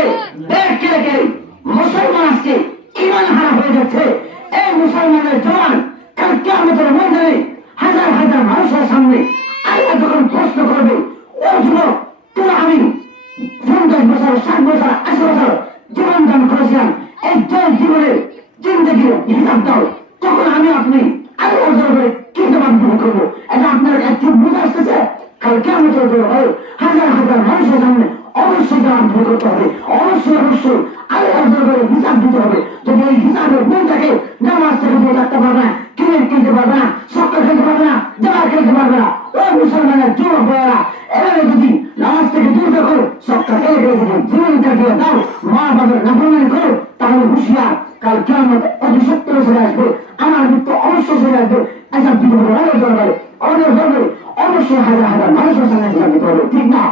কেড়ে ব্যাগ কেড়ে মুসলমান আজকে ইমান হারা হয়ে যাচ্ছে। এই মুসলমানের জওয়ান কাল কিয়ামতের ময়দানে হাজার হাজার মানুষের সামনে আল্লাহ যখন প্রশ্ন করবে, ও যুবক, তোরা আমি 50 বছর 60 বছর 80 বছর জীবন দান করেছিলাম, এই জীবনের জিন্দগির হিসাব দাও, তখন আমি আপনি আল্লাহর দরবারে কি জবাব গ্রহণ করবো? এটা আপনার একটু বুঝে আসতেছে? কাল কিয়ামতের দিনে হাজার হাজার মানুষের সামনে অবশ্যই জবাব গ্রহণ করতে হবে, অবশ্যই আল্লাহর দরবারে হিসাব দিতে হবে। যদি এই হিসাবের মনটাকে নামাজ থেকে দিয়ে রাখতে পারবে না, ক্রিকেট খেলতে পারবে না, সক্কর খেলতে পারবে না, জামা খেলতে পারবে না, ওই মুসলমানের যুবক ভাইয়েরা এভাবে যদি নামাজ থেকে দূর রাখো, সক্কর খেলে জীবন কাটিয়ে দাও, মা বাবার নাফরমানি করো, তাহলে হুঁশিয়ার, কাল কিয়ামত অতি সত্তর চলে আসবে, আমার মৃত্যু অবশ্যই চলে আসবে। এসব দিতে হবে অনেক দরবারে, অনেক দরবারে অবশ্যই হাজার হাজার মানুষের সামনে হিসাব দিতে হবে, ঠিক না?